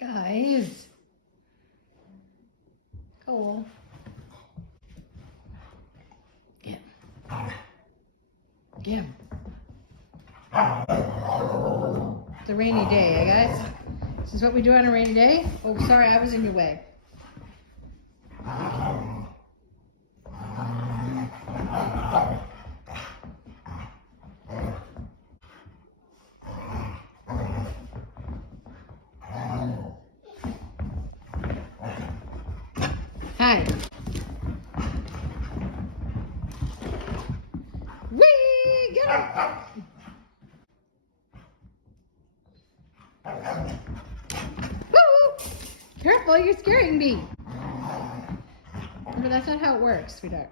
Guys. Cole. Get him. Get him. It's a rainy day, eh, guys? This is what we do on a rainy day? Oh, sorry, I was in your way. Hi. Whee! Get him! Woo! Careful, you're scaring me. Remember, that's not how it works, sweetheart.